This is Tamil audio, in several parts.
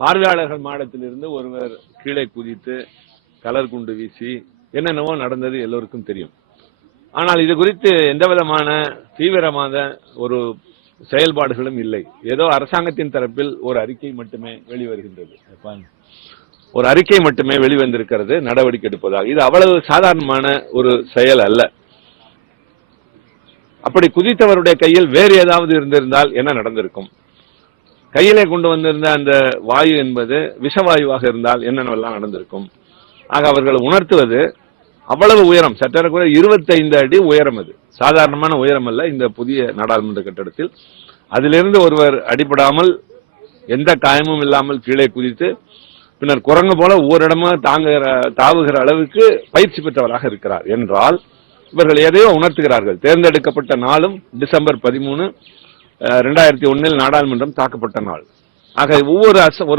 பார்வையாளர்கள் மாடத்திலிருந்து ஒருவர் கீழே குதித்து கலர் குண்டு வீசி என்னென்னவோ நடந்தது எல்லோருக்கும் தெரியும். ஆனால் இது குறித்து எந்த விதமான தீவிரமான ஒரு செயல்பாடுகளும் இல்லை. ஏதோ அரசாங்கத்தின் தரப்பில் ஒரு அறிக்கை மட்டுமே வெளிவருகின்றது. ஒரு அறிக்கை மட்டுமே வெளிவந்திருக்கிறது நடவடிக்கை எடுப்பதாக. இது அவ்வளவு சாதாரணமான ஒரு செயல் அல்ல. அப்படி குதித்தவருடைய கையில் வேறு ஏதாவது இருந்திருந்தால் என்ன நடந்திருக்கும்? கையிலே கொண்டு வந்திருந்த அந்த வாயு என்பது விஷவாயுவாக இருந்தால் என்னென்னவெல்லாம் நடந்திருக்கும்? ஆக அவர்கள் உணர்த்துவது அவ்வளவு உயரம், சற்றேறக்குறைய 25 அடி உயரம். அது சாதாரணமான உயரம் அல்ல. இந்த புதிய நாடாளுமன்ற கட்டடத்தில் அதிலிருந்து ஒருவர் அடிபடாமல் எந்த காயமும் இல்லாமல் கீழே குதித்து பின்னர் குரங்கு போல ஓரிடமா தாவுகிற அளவுக்கு பயிற்சி பெற்றவராக இருக்கிறார் என்றால் இவர்கள் எதையோ உணர்த்துகிறார்கள். தேர்ந்தெடுக்கப்பட்ட நாளும் டிசம்பர் 13, 2001 நாடாளுமன்றம் தாக்கப்பட்ட நாள். ஆக ஒரு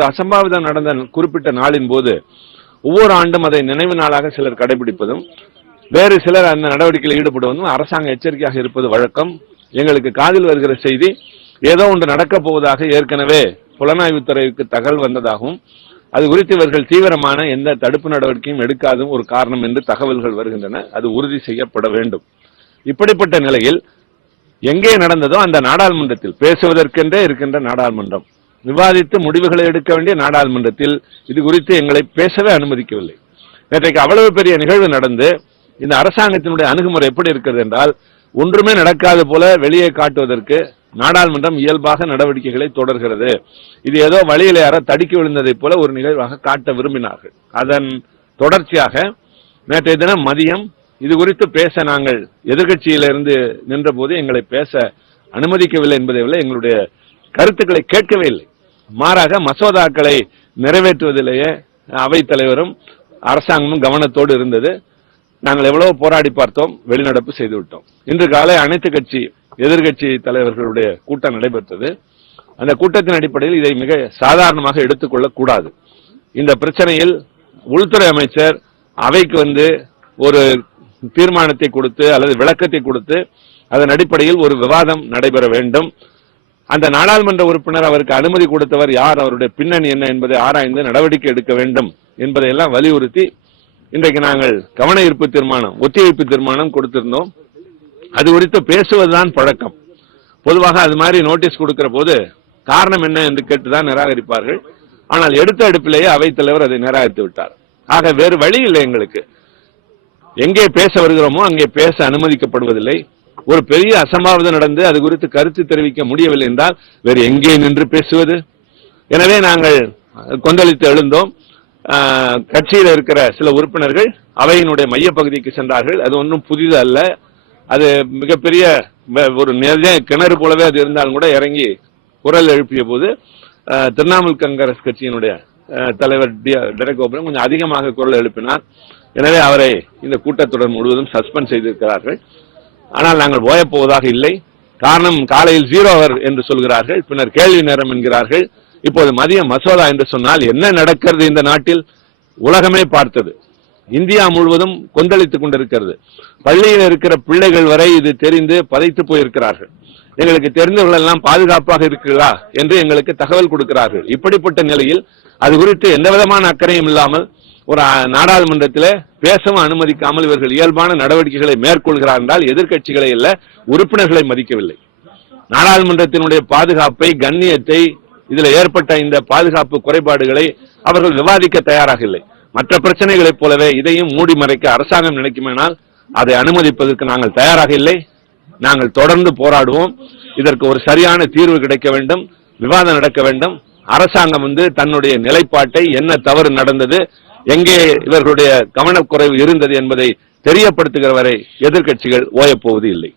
அசம்பாவிதம் நடந்த குறிப்பிட்ட நாளின் போது ஒவ்வொரு ஆண்டும் அதை நினைவு நாளாக சிலர் கடைபிடிப்பதும் வேறு சிலர் அந்த நடவடிக்கையில் ஈடுபடுவதும் அரசாங்க எச்சரிக்கையாக இருப்பது வழக்கம். எங்களுக்கு காதில் வருகிற செய்தி ஏதோ ஒன்று நடக்கப் போவதாக ஏற்கனவே புலனாய்வுத்துறைக்கு தகவல் வந்ததாகவும் அது குறித்து இவர்கள் தீவிரமான எந்த தடுப்பு நடவடிக்கையும் எடுக்காதும் ஒரு காரணம் என்று தகவல்கள் வருகின்றன. அது உறுதி செய்யப்பட வேண்டும். இப்படிப்பட்ட நிலையில் எங்கே நடந்ததோ அந்த நாடாளுமன்றத்தில், பேசுவதற்கென்றே இருக்கின்ற நாடாளுமன்றம், விவாதித்து முடிவுகளை எடுக்க வேண்டிய நாடாளுமன்றத்தில் இது குறித்து எங்களை பேசவே அனுமதிக்கவில்லை. நேற்றைக்கு அவ்வளவு பெரிய நிகழ்வு நடந்து இந்த அரசாங்கத்தினுடைய அணுகுமுறை எப்படி இருக்கிறது என்றால், ஒன்றுமே நடக்காது போல வெளியே காட்டுவதற்கு நாடாளுமன்றம் இயல்பாக நடவடிக்கைகளை தொடர்கிறது. இது ஏதோ வழியில் யாரோ தடுக்கி விழுந்ததை போல ஒரு நிகழ்வாக காட்ட விரும்பினார்கள். அதன் தொடர்ச்சியாக நேற்றைய தினம் மதியம் இது குறித்து பேச நாங்கள் எதிர்கட்சியிலிருந்து நின்ற போது எங்களை பேச அனுமதிக்கவில்லை என்பதை விட எங்களுடைய கருத்துக்களை கேட்கவே இல்லை. மாறாக மசோதாக்களை நிறைவேற்றுவதிலேயே அவைத் தலைவரும் அரசாங்கமும் கவனத்தோடு இருந்தது. நாங்கள் எவ்வளவு போராடி பார்த்தோம், வெளிநடப்பு செய்துவிட்டோம். இன்று காலை அனைத்து கட்சி எதிர்கட்சி தலைவர்களுடைய கூட்டம் நடைபெற்றது. அந்த கூட்டத்தின் அடிப்படையில் இதை மிக சாதாரணமாக எடுத்துக்கொள்ளக் கூடாது. இந்த பிரச்சனையில் உள்துறை அமைச்சர் அவைக்கு ஒரு தீர்மானத்தை கொடுத்து அல்லது விளக்கத்தை கொடுத்து அதன் அடிப்படையில் ஒரு விவாதம் நடைபெற வேண்டும். அந்த நாடாளுமன்ற உறுப்பினர் அவருக்கு அனுமதி கொடுத்தவர் யார், அவருடைய பின்னணி என்ன என்பதை ஆராய்ந்து நடவடிக்கை எடுக்க வேண்டும் என்பதையெல்லாம் வலியுறுத்தி இன்றைக்கு நாங்கள் கவன ஈர்ப்பு தீர்மானம், ஒத்திவைப்பு தீர்மானம் கொடுத்திருந்தோம். அது குறித்து பேசுவதுதான் பழக்கம். பொதுவாக அது மாதிரி நோட்டீஸ் கொடுக்கிற போது காரணம் என்ன என்று கேட்டுதான் நிராகரிப்பார்கள். ஆனால் எடுத்த எடுப்பிலேயே அவைத் தலைவர் அதை நிராகரித்து விட்டார். ஆக வேறு வழி இல்லை எங்களுக்கு. எங்கே பேச வருகிறோமோ அங்கே பேச அனுமதிக்கப்படுவதில்லை. ஒரு பெரிய அசம்பாவிதம் நடந்து அது குறித்து கருத்து தெரிவிக்க முடியவில்லை என்றால் வேறு எங்கே நின்று பேசுவது? எனவே நாங்கள் கொந்தளித்து எழுந்தோம். கட்சியில் இருக்கிற சில உறுப்பினர்கள் அவையினுடைய மையப்பகுதிக்கு சென்றார்கள். அது ஒன்றும் புதிது அல்ல. அது மிகப்பெரிய ஒரு கிணறு போலவே அது இருந்தாலும் கூட இறங்கி குரல் எழுப்பிய போது திரிணாமுல் காங்கிரஸ் கட்சியினுடைய தலைவர் டெரக் ஓபிரன் கொஞ்சம் அதிகமாக குரல் எழுப்பினார். எனவே அவரை இந்த கூட்டத்தொடர் முழுவதும் சஸ்பெண்ட் செய்திருக்கிறார்கள். ஆனால் நாங்கள் ஓயப்போவதாக இல்லை. காரணம், காலையில் 0 hour என்று சொல்கிறார்கள், பின்னர் கேள்வி நேரம் என்கிறார்கள், இப்போது மதியம் மசோதா என்று சொன்னால் என்ன நடக்கிறது இந்த நாட்டில்? உலகமே பார்த்தது. இந்தியா முழுவதும் கொந்தளித்துக் கொண்டிருக்கிறது. பள்ளியில் இருக்கிற பிள்ளைகள் வரை இது தெரிந்து பதைத்து போயிருக்கிறார்கள். எங்களுக்கு தெரிந்தவர்கள் எல்லாம் பாதுகாப்பாக இருக்கிறதா என்று எங்களுக்கு தகவல் கொடுக்கிறார்கள். இப்படிப்பட்ட நிலையில் அது குறித்து எந்த விதமான அக்கறையும் இல்லாமல் ஒரு நாடாளுமன்றத்தில் பேசவும் அனுமதிக்காமல் இவர்கள் இயல்பான நடவடிக்கைகளை மேற்கொள்கிறார் என்றால் எதிர்கட்சிகளை அல்ல, உறுப்பினர்களை மதிக்கவில்லை. நாடாளுமன்றத்தினுடைய பாதுகாப்பை, கண்ணியத்தை, இதில் ஏற்பட்ட இந்த பாதுகாப்பு குறைபாடுகளை அவர்கள் விவாதிக்க தயாராக இல்லை. மற்ற பிரச்சனைகளைப் போலவே இதையும் மூடி மறைக்க அரசாங்கம் நினைக்குமானால் அதை அனுமதிப்பதற்கு நாங்கள் தயாராக இல்லை. நாங்கள் தொடர்ந்து போராடுவோம். இதற்கு ஒரு சரியான தீர்வு கிடைக்க வேண்டும், விவாதம் நடக்க வேண்டும். அரசாங்கம் தன்னுடைய நிலைப்பாட்டை, என்ன தவறு நடந்தது, எங்கே இவர்களுடைய கவனக்குறைவு இருந்தது என்பதை தெரியப்படுத்துகிற வரை எதிர்கட்சிகள் ஓயப்போவது இல்லை.